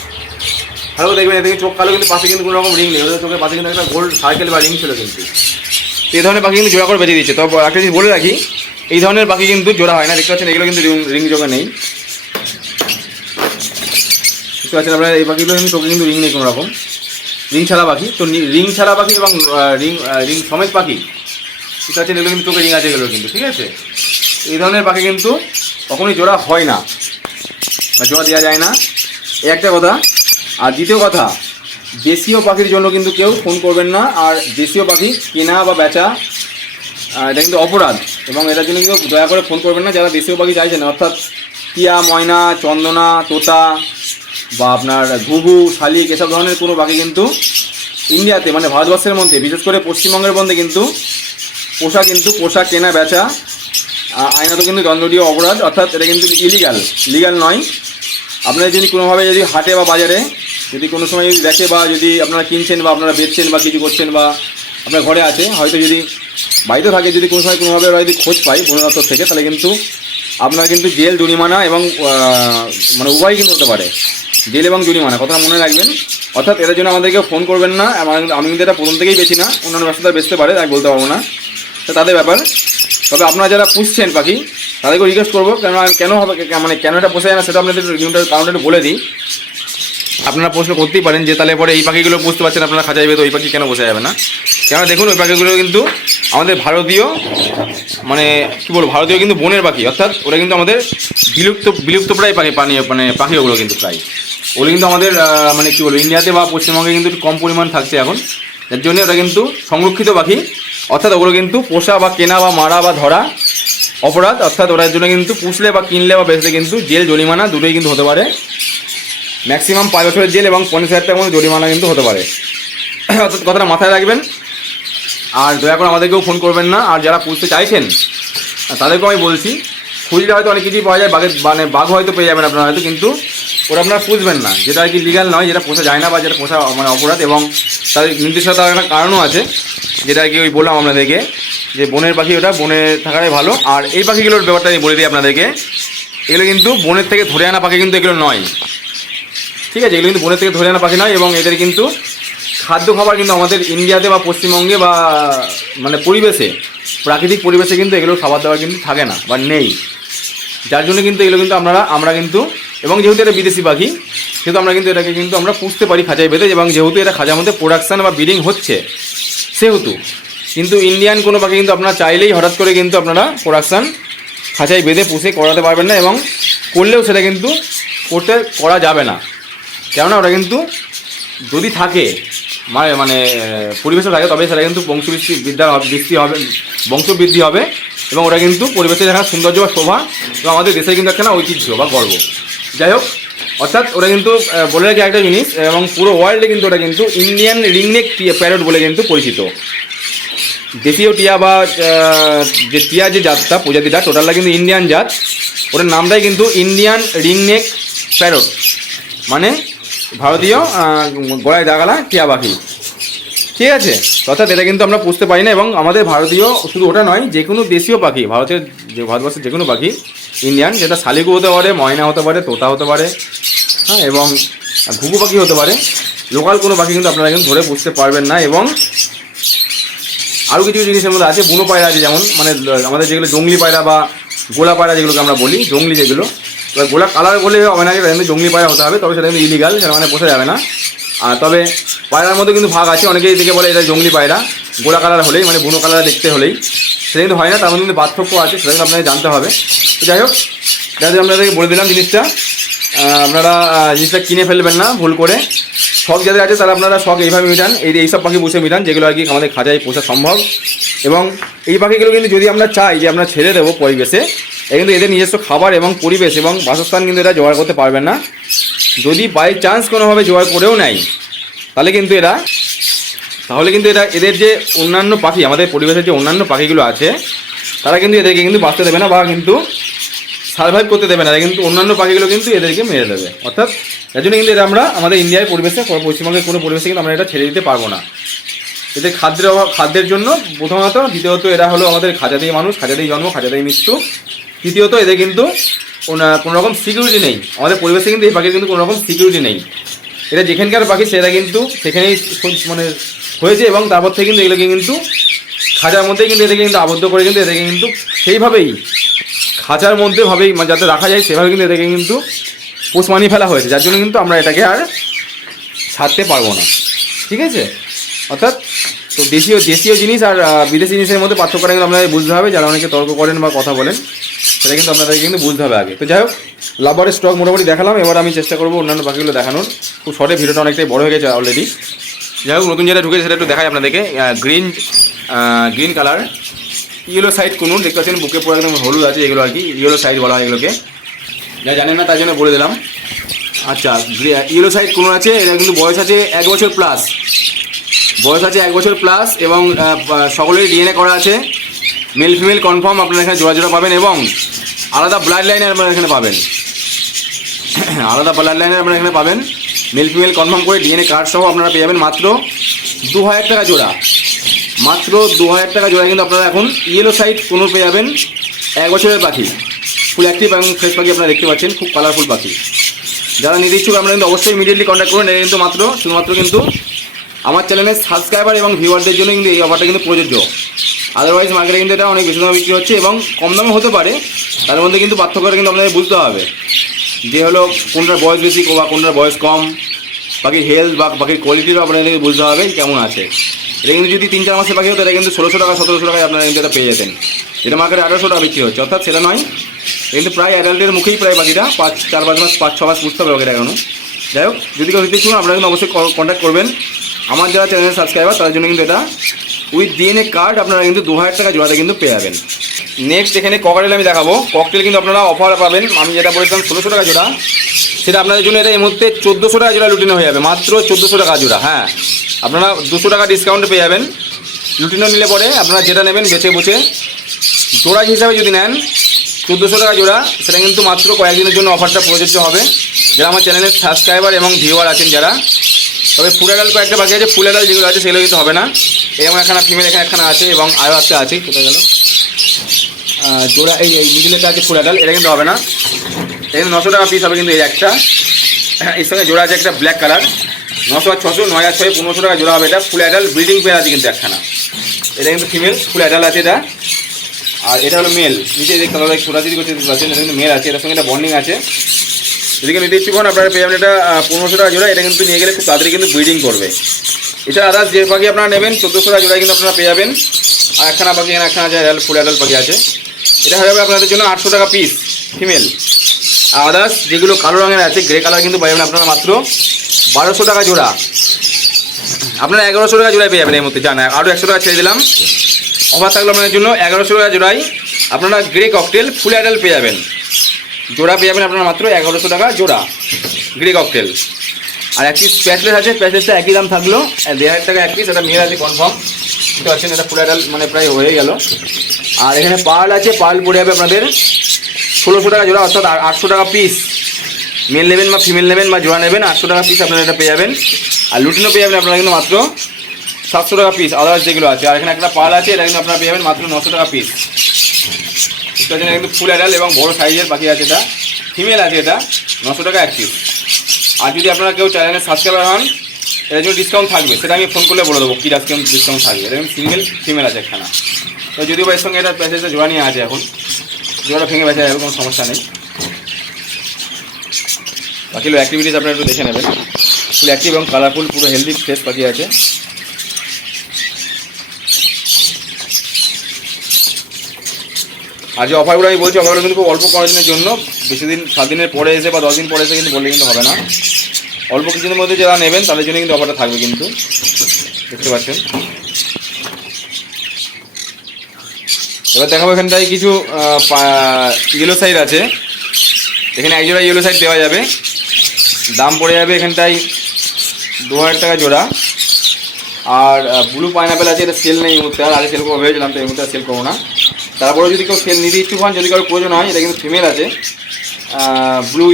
ভালো দেখবেন এদিকে চোখ কালো, কিন্তু পাশে কিন্তু কোনো রকম রিং নেই, ওদের চোখের পাশে কিন্তু একটা গোল্ড সার্কেল বা রিং ছিল কিন্তু। তো এই ধরনের পাখি কিন্তু জোড়া করে বেঁচে দিচ্ছে। তবে একটা জিনিস বলে রাখি, এই ধরনের পাখি কিন্তু জোড়া হয় না, দেখতে পাচ্ছেন এগুলো কিন্তু রিং জোগা নেই। দেখতে পাচ্ছেন আপনারা, এই পাখিগুলো কিন্তু চোখে কিন্তু রিং নেই কোনো রকম। রিং ছাড়া পাখি, তো রিং ছাড়া পাখি এবং রিং রিং সমেত পাখি ঠিক আছে, এগুলো কিন্তু চোখে আছে, এগুলো কিন্তু, ঠিক আছে? এই ধরনের পাখি কিন্তু কখনোই জোড়া হয় না বা জোড়া দেওয়া যায় না। এই একটা কথা। আর দ্বিতীয় কথা, দেশীয় পাখির জন্য কিন্তু কেউ ফোন করবেন না, আর দেশীয় পাখি কেনা বা বেচা এটা কিন্তু অপরাধ এবং এটার জন্য কিন্তু দয়া করে ফোন করবেন না। যারা দেশীয় পাখি চাইছেন, অর্থাৎ টিয়া, ময়না, চন্দনা, তোতা বা আপনার ঘুঘু, শালিক, এসব ধরনের কোনো পাখি কিন্তু ইন্ডিয়াতে মানে ভারতবর্ষের মধ্যে, বিশেষ করে পশ্চিমবঙ্গের মধ্যে কিন্তু পোষা কিন্তু পোশাক কেনা বেচা আইনত কিন্তু দণ্ডনীয় অপরাধ, অর্থাৎ এটা কিন্তু ইলিগাল লিগাল নয়। আপনারা যদি কোনোভাবে যদি হাটে বা বাজারে যদি কোনো সময় যদি দেখে বা যদি আপনারা কিনছেন বা আপনারা বেচছেন বা কিছু করছেন বা আপনার ঘরে আছে, হয়তো যদি বাড়িতে থাকে, যদি কোনো সময় কোনোভাবে ওরা যদি খোঁজ পায় বন দপ্তর থেকে, তাহলে কিন্তু আপনার কিন্তু জেল, জরিমানা এবং মানে উভয় কিন্তু হতে পারে। জেল এবং জরিমানা, কথাটা মনে রাখবেন। অর্থাৎ এটার জন্য আমাদেরকে ফোন করবেন না আমি কিন্তু এটা প্রথম থেকেই বেছি না, অন্যান্য ব্যস্ততা বেচতে পারে, তাই বলতে পারব না। তাদের ব্যাপার। তবে আপনারা যারা পুষছেন পাখি তাদেরকে রিকোয়েস্ট করব কেন কেন হবে মানে কেন এটা পোষা যায় না, সেটা আপনাদের কারণটা একটু বলে দিই। আপনারা প্রশ্ন করতেই পারেন যে, তাহলে পরে এই পাখিগুলো বুঝতে পারছেন, আপনারা খাঁচাই তো ওই পাখি কেন বসে যাবে না? কেন দেখুন, ওই পাখিগুলো কিন্তু আমাদের ভারতীয় মানে কী বলব, ভারতীয় কিন্তু বনের পাখি, অর্থাৎ ওরা কিন্তু আমাদের বিলুপ্ত বিলুপ্ত প্রায় পাখি, পানি মানে পাখি ওগুলো কিন্তু প্রায়। ওগুলো কিন্তু আমাদের মানে কী বলব, ইন্ডিয়াতে বা পশ্চিমবঙ্গে কিন্তু কম পরিমাণ থাকছে এখন। এর জন্য ওটা কিন্তু সংরক্ষিত পাখি অর্থাৎ ওগুলো কিন্তু পোষা বা কেনা বা মারা বা ধরা অপরাধ, অর্থাৎ ওটার জন্য কিন্তু পুষলে বা কিনলে বা বেচলে কিন্তু জেল, জরিমানা দুটোই কিন্তু হতে পারে। ম্যাক্সিমাম পাঁচ বছরের জেল এবং পঞ্চাশ হাজার টাকার মধ্যে জরিমানা কিন্তু হতে পারে। [coughs] অর্থাৎ কথাটা মাথায় রাখবেন। আর দয়া করে আমাদেরকেও ফোন করবেন না। আর যারা পুষতে চাইছেন, তাদেরকেও আমি বলছি, খুঁজলে হয়তো অনেক কিছুই পাওয়া যায়, বাঘের মানে বাঘ হয়তো পেয়ে যাবেন আপনারা হয়তো, কিন্তু ওরা আপনারা পুষবেন না। যেটা আর কি লিগাল নয়, যেটা পোষা যায় না বা যেটা পোষা মানে অপরাধ এবং তার নির্দিষ্ট তার একটা কারণও আছে, যেটা আর কি ওই বললাম আপনাদেরকে, যে বনের পাখি ওটা বনে থাকাটাই ভালো। আর এই পাখিগুলোর ব্যাপারটা আমি বলে দিই আপনাদেরকে, এগুলো কিন্তু বনের থেকে ধরে আনা পাখি কিন্তু এগুলো নয়। ঠিক আছে, এগুলো কিন্তু বনের থেকে ধরে আনা পাখি নয় এবং এদের কিন্তু খাদ্য খাবার কিন্তু আমাদের ইন্ডিয়াতে বা পশ্চিমবঙ্গে বা মানে পরিবেশে, প্রাকৃতিক পরিবেশে কিন্তু এগুলো খাবার দাবার কিন্তু থাকে না বা নেই। যার জন্য কিন্তু এগুলো কিন্তু আমরা আমরা কিন্তু, এবং যেহেতু এটা বিদেশি পাখি সেহেতু আমরা কিন্তু এটাকে কিন্তু আমরা পুষতে পারি খাঁচায় বেঁধে, এবং যেহেতু এটা খাঁচার মধ্যে প্রোডাকশান বা ব্রিডিং হচ্ছে, সেহেতু। কিন্তু ইন্ডিয়ান কোনো পাখি কিন্তু আপনারা চাইলেই হঠাৎ করে কিন্তু আপনারা প্রোডাকশান খাঁচায় বেঁধে, পুষে করাতে পারবেন না, এবং করলেও সেটা কিন্তু করতে করা যাবে না। কেননা ওটা কিন্তু যদি থাকে মানে মানে পরিবেশে থাকে, তবে সেটা কিন্তু বংশবৃদ্ধি বিদ্যা বৃদ্ধি হবে বংশবৃদ্ধি হবে, এবং ওটা কিন্তু পরিবেশে দেখা সৌন্দর্য বা শোভা, এবং আমাদের দেশে কিন্তু একটা না ঐতিহ্য বা গর্ব। যাই হোক অর্থাৎ ওটা কিন্তু বলে রাখি একটা জিনিস, এবং পুরো ওয়ার্ল্ডে কিন্তু ওটা কিন্তু ইন্ডিয়ান রিংনেক প্যারট বলে কিন্তু পরিচিত। দেশীয় টিয়া বা যে টিয়া যে জাতটা, প্রজাতিটা টোটালটা কিন্তু ইন্ডিয়ান জাত। ওটার নামটাই কিন্তু ইন্ডিয়ান রিংনেক প্যারট মানে ভারতীয় গলায় দাগালা টিয়া পাখি। ঠিক আছে? অর্থাৎ এটা কিন্তু আমরা পুষতে পারি না, এবং আমাদের ভারতীয় শুধু ওটা নয়, যে কোনো দেশীয় পাখি, ভারতের, যে ভারতবর্ষের যে কোনো পাখি ইন্ডিয়ান, যেটা শালিকু হতে পারে, ময়না হতে পারে, তোতা হতে পারে হ্যাঁ এবং ঘুঘু পাখি হতে পারে। লোকাল কোনো পাখি কিন্তু আপনারা কিন্তু ধরে পুষতে পারবেন না, এবং আরও কিছু জিনিসের মধ্যে আছে, বুনো পায়রা আছে যেমন মানে আমাদের যেগুলো জঙ্গলি পায়রা বা গোলা পায়রা যেগুলোকে আমরা বলি, জঙ্গলি যেগুলো, এবার গোলা কালার বলে হবে না এটা কিন্তু জঙ্গলি পায়রা হতে হবে, তবে সেটা কিন্তু ইলিগাল সেটা মানে পোষা যাবে না। আর তবে পায়রার মধ্যে কিন্তু ভাগ আছে, অনেকেই থেকে বলে এটা জঙ্গলি পায়রা, গোলা কালার হলেই মানে বুনো কালার দেখতে হলেই, সেটা কিন্তু হয় না, তার মধ্যে কিন্তু পার্থক্য আছে, সেটা কিন্তু আপনাকে জানতে হবে। যাই হোক যাতে আপনাদেরকে বলে দিলাম জিনিসটা। আপনারা জিনিসটা কিনে ফেলবেন না, ভুল করে। শখ যাদের আছে, তারা আপনারা শখ এইভাবে মিটান। এই এইসব পাখি বসে মিটান, যেগুলো আর কি আমাদের খাঁচায় পোষা সম্ভব। এবং এই পাখিগুলো কিন্তু যদি আমরা চাই যে আমরা ছেড়ে দেবো পরিবেশে, এ কিন্তু এদের নিজস্ব খাবার এবং পরিবেশ এবং বাসস্থান কিন্তু এরা জোগাড় করতে পারবেন না। যদি বাই চান্স কোনোভাবে জোগাড় করেও নেয়, তাহলে কিন্তু এরা, তাহলে কিন্তু এটা এদের যে অন্যান্য পাখি, আমাদের পরিবেশের যে অন্যান্য পাখিগুলো আছে, তারা কিন্তু এদেরকে কিন্তু বাঁচতে দেবে না, বা কিন্তু সার্ভাইভ করতে দেবে না। কিন্তু অন্যান্য পাখিগুলো কিন্তু এদেরকে মেরে দেবে। অর্থাৎ তার জন্য কিন্তু এটা আমরা আমাদের ইন্ডিয়ার পরিবেশে, পশ্চিমবঙ্গের কোনো পরিবেশে কিন্তু আমরা এটা ছেড়ে দিতে পারব না। এদের খাদ্যের অভাব, খাদ্যের জন্য প্রথমত, দ্বিতীয়ত এরা হলো আমাদের খাঁচাতেই মানুষ খাঁচাতেই জন্ম খাঁচাতেই মৃত্যু। তৃতীয়ত এদের কিন্তু কোনো- রকম সিকিউরিটি নেই। আমাদের পরিবেশে কিন্তু এই পাখির কিন্তু কোনো রকম সিকিউরিটি নেই। এটা যেখানকার পাখি সেটা কিন্তু সেখানেই মানে হয়েছে এবং তারপর থেকে কিন্তু এগুলোকে কিন্তু খাঁচার মধ্যেই কিন্তু এদেরকে কিন্তু আবদ্ধ করে কিন্তু এদেরকে কিন্তু সেইভাবেই খাঁচার মধ্যে ভাবেই মানে যাতে রাখা যায়, সেভাবে কিন্তু এদেরকে কিন্তু পোষ মানিয়ে ফেলা হয়েছে। যার জন্য কিন্তু আমরা এটাকে আর ছাড়তে পারব না। ঠিক আছে? অর্থাৎ, তো দেশীয় দেশীয় জিনিস আর বিদেশি জিনিসের মধ্যে পার্থক্যটা কিন্তু আপনাদের বুঝতে হবে। যারা অনেকে তর্ক করেন বা কথা বলেন, সেটা কিন্তু আপনাদেরকে কিন্তু বুঝতে হবে আগে। তো যাই হোক লাভারের স্টক মোটামুটি দেখালাম। এবার আমি চেষ্টা করব অন্যান্য পাখিগুলো দেখানোর। খুব শর্টে ভিডিওটা অনেকটাই বড় হয়ে গেছে অলরেডি যাই হোক, নতুন যেটা ঢুকেছে, সেটা একটু দেখাই আপনাদেরকে। Green green colour yellow side কুনুর দেখতে পাচ্ছেন বুকে পুরো একদম হলুদ আছে এগুলো আর কি, ইয়েলো সাইড বলা হয় এগুলোকে। যা জানেন না তাই জন্য বলে দিলাম। আচ্ছা ইয়েলো সাইড কোনো আছে, এটা কিন্তু বয়স আছে এক বছর প্লাস বয়স আছে এক বছর প্লাস এবং সকলেরই ডিএনএ করা আছে। মেল ফিমেল কনফার্ম আপনারা এখানে জোড়া জোড়া পাবেন এবং আলাদা ব্লাড লাইনের আপনারা এখানে পাবেন। [clears throat] আলাদা ব্লাড লাইনের আপনারা এখানে পাবেন। মেল ফিমেল কনফার্ম করে ডিএনএ কার্ড সহ আপনারা পেয়ে যাবেন মাত্র দু হাজার টাকা জোড়া। মাত্র দু হাজার টাকা জোড়া কিন্তু আপনারা এখন ইয়েলো সাইড কোনো পেয়ে যাবেন। এক বছরের পাখি। ফুল অ্যাক্টিভ এবং ফ্রেশ পাখি আপনারা দেখতে পাচ্ছেন, খুব কালারফুল পাখি। যারা নিতে ইচ্ছুক আপনারা কিন্তু অবশ্যই ইমিডিয়েটলি কন্ট্যাক্ট করুন এটা কিন্তু মাত্র, শুধুমাত্র কিন্তু আমার চ্যানেলের সাবস্ক্রাইবার এবং ভিউয়ারদের জন্য কিন্তু এই অফারটা কিন্তু প্রযোজ্য। আদারওয়াইজ মার্কেটে কিন্তু এটা অনেক বেশি দামে বিক্রি হচ্ছে এবং কম দামে হতে পারে, তার মধ্যে কিন্তু পার্থক্যটা কিন্তু আপনাদের বুঝতে হবে। যে হলো কোনটার বয়স বেশি বা কোনটার বয়স কম, বাকি হেলথ বা পাখির কোয়ালিটিও আপনাদেরকে বুঝতে হবে কেমন আছে। এটা কিন্তু যদি তিন চার মাসের পাখি হতো, এটা কিন্তু ষোলোশো টাকা, সতেরোশো টাকায় আপনারা কিন্তু এটা পেয়ে যেতেন। যেটা মার্কেটে আঠারোশো টাকা বিক্রি হচ্ছে, অর্থাৎ সেটা নয় কিন্তু প্রায় অ্যাডাল্টের মুখেই প্রায় পাখিটা পাঁচ, চার, পাঁচ মাস, পাঁচ, ছ মাস বুঝতে হবে পাখিটা এখনও যাই হোক, যদি কেউ নিতে চান আপনারা কিন্তু অবশ্যই কন্ট্যাক্ট করবেন। আমার যারা চ্যানেলের সাবস্ক্রাইবার তাদের জন্য কিন্তু এটা উইথ ডিএনএ কার্ড আপনারা কিন্তু দু হাজার টাকা জোড়াতে কিন্তু পেয়ে যাবেন। নেক্সট এখানে ককটেল আমি দেখাবো। ককটেল কিন্তু আপনারা অফার পাবেন। আমি যেটা বলেছিলাম, ষোলোশো টাকা জোড়া। সেটা আপনাদের জন্য এটা এই মুহূর্তে চোদ্দোশো টাকা জোড়া লুটিনো হয়ে যাবে, মাত্র চোদ্দোশো টাকা জোড়া হ্যাঁ। আপনারা দুশো টাকা ডিসকাউন্টে পেয়ে যাবেন। লুটিনো নিলে পরে আপনারা যেটা নেবেন বেছে বুঝে জোড়া হিসাবে যদি নেন, চোদ্দোশো টাকা জোড়া, সেটা কিন্তু মাত্র কয়েকদিনের জন্য অফারটা প্রযোজ্য হবে। যারা আমার চ্যানেলের সাবস্ক্রাইবার এবং ভিউয়ার আছেন যারা, তবে ফুল অ্যাডাল কয়েকটা বাকি আছে, ফুল অ্যাডাল যেগুলো আছে, সেগুলো কিন্তু হবে না। এরকম একখানা ফিমেল এখানে একখানা আছে এবং আরও একটা আছে, কোথায় গেল? জোড়া, এই এই মিডিলেটা আছে ফুল অ্যাডাল এটা কিন্তু হবে না। এটা নশো টাকা পিস হবে কিন্তু এই একটা। এর সঙ্গে জোড়া আছে একটা ব্ল্যাক কালার নশো আর ছশো নয় আর ছয় পনেরোশো টাকা জোড়া হবে এটা। ফুল অ্যাডাল ব্রিডিং পেয়ার আছে কিন্তু একখানা। এটা কিন্তু ফিমেল ফুল অ্যাডাল আছে এটা। আর এটা হলো মেল নিচে যে ছোটাছুটি করতে দেখতে পাচ্ছেন, এটা কিন্তু মেল আছে, এটার সঙ্গে একটা বন্ডিং আছে। এদিকে নিতে ইচ্ছুক হন আপনারা পেয়ে যাবেন এটা পনেরোশো টাকা জোড়া, এটা কিন্তু নিয়ে গেলে খুব তাড়াতাড়ি কিন্তু ব্রিডিং করবে। এছাড়া আদার্স যে পাখি আপনারা নেবেন, চোদ্দোশো টাকা জোড়ায় কিন্তু আপনারা পেয়ে যাবেন। আর একখানা পাখি এখানে একখানা আছে অ্যাডাল ফুল অ্যাডাল পাখি আছে। এটা হয়ে যাবে আপনাদের জন্য আটশো টাকা পিস ফিমেল আর আদার্স যেগুলো কালো রঙের আছে গ্রে কালার কিন্তু পাবেন আপনারা মাত্র বারোশো টাকা জোড়া। আপনারা এগারোশো টাকা জোড়ায় পেয়ে যাবেন এই মধ্যে জান আরও একশো টাকা ছেড়ে দিলাম। অফার থাকল আপনাদের জন্য এগারোশো টাকা জোড়াই। আপনারা গ্রে ককটেল, ফুল অ্যাডাল পেয়ে যাবেন। জোড়া পেয়ে যাবেন আপনারা মাত্র এগারোশো টাকা জোড়া, গ্রে ককটেল। আর এক পিস প্যাচলেস আছে প্যাচলেসটা একই দাম থাকল। দেড় হাজার টাকা এক পিস এটা মেয়ের আছে কনফার্ম বুঝতে পারছেন, এটা ফুল অ্যাডাল মানে প্রায় হয়ে গেল। আর এখানে পার্ল আছে, পার্ল পড়ে যাবে আপনাদের। ষোলোশো টাকা জোড়া, অর্থাৎ আটশো টাকা পিস মেল নেবেন বা ফিমেল নেবেন বা জোড়া নেবেন, আটশো টাকা পিস আপনারা এটা পেয়ে যাবেন। আর লুটিনো পেয়ে যাবেন আপনারা কিন্তু মাত্র সাতশো টাকা পিস আদার্স যেগুলো আছে। আর এখানে একটা পাল আছে, এটা কিন্তু আপনারা পেয়ে যাবেন মাত্র নশো টাকা পিস এটা কিন্তু ফুল অ্যাডাল এবং বড় সাইজের পাখি আছে এটা। ফিমেল আছে এটা, নশো টাকা এক পিস আর যদি আপনারা কেউ চ্যানেলে সাবস্ক্রাইবার হন এটার জন্য ডিসকাউন্ট থাকবে। সেটা আমি ফোন করলে বলে দেবো, কী ডিসকাউন্ট ডিসকাউন্ট থাকবে। এটা সিঙ্গেল ফিমেল আছে একখানা। তো যদিও এর সঙ্গে এটা প্যাসেজটা জোড়া নিয়ে আছে এখন। জোড়াটা ভেঙে বেঁচে যাবে, কোনো সমস্যা নেই। বাকিগুলো অ্যাক্টিভিটিস আপনারা একটু দেখে নেবেন। ফুল অ্যাক্টিভ এবং কালারফুল পুরো হেলদি ফ্রেশ পাখি আছে। আর যে অফারগুলো আমি বলছি, অফারগুলো কিন্তু খুব অল্প কয়েকদিনের জন্য। বেশি দিন, সাত দিনের পরে এসে বা দশ দিন পরে এসে কিন্তু বললে কিন্তু হবে না। অল্প কিছুদিনের মধ্যে যারা নেবেন, তাদের জন্য কিন্তু অফারটা থাকবে কিন্তু। দেখতে পাচ্ছেন। এবার দেখাবো এখানটায় কিছু ইয়েলো সাইড আছে। এখানে এক জোড়া ইয়েলো সাইড দেওয়া যাবে। দাম পড়ে যাবে এখানটায় দু হাজার টাকা জোড়া। আর ব্লু পাইনাপেল আছে, এটা সেল নেই মুহূর্তে, আর আগে সেল করব, ভেবেছিলাম তো এই মুহূর্তে সেল করব না। তারপরে যদি কেউ সেল নিতে ইচ্ছুক হন, যদি কারও প্রয়োজন হয়, এটা কিন্তু ফিমেল আছে। ব্লু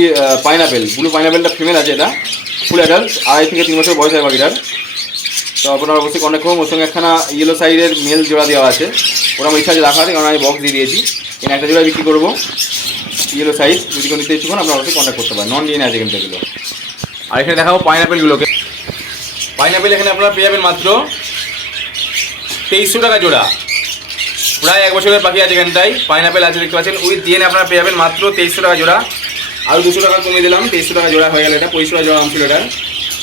পাইনাপেল ব্লু পাইনাপেলটা ফিমেল আছে এটা। ফুল অ্যাডাল্ট আড়াই থেকে তিন বছর বয়স হয় পাখিটার তো আপনারা অবশ্যই কন্ট্যাক্ট করুন, ওর সঙ্গে একখানা ইয়েলো সাইডের মেল জোড়া দেওয়া আছে। ওরা আমার ইচ্ছা আছে রাখা আছে কারণ আমি বক্স দিয়ে দিয়েছি। এখানে একটা জোড়া বিক্রি করব। ইয়েলো সাইজ যদি কেউ নিতে ইচ্ছুক আপনারা অবশ্যই কন্ট্যাক্ট করতে পারেন। নন ডিএনএ আছে কিন্তু এগুলো। আর এখানে দেখাবো পাইনাপেলগুলোকে পাইনাপেল এখানে আপনারা পেয়ে যাবেন মাত্র তেইশশো টাকা জোড়া। প্রায় এক বছরের পাখি আছে এখানটায়। পাইনাপেল আছে দেখতে পাচ্ছেন। উইথ ডিএনএ আপনারা পেয়ে যাবেন মাত্র তেইশশো টাকা জোড়া। আরও দুশো টাকা কমিয়ে দিলাম, তেইশশো টাকা জোড়া হয়ে গেল এটা। পঁচিশশো টাকা জোড়া দাম ছিল এটা।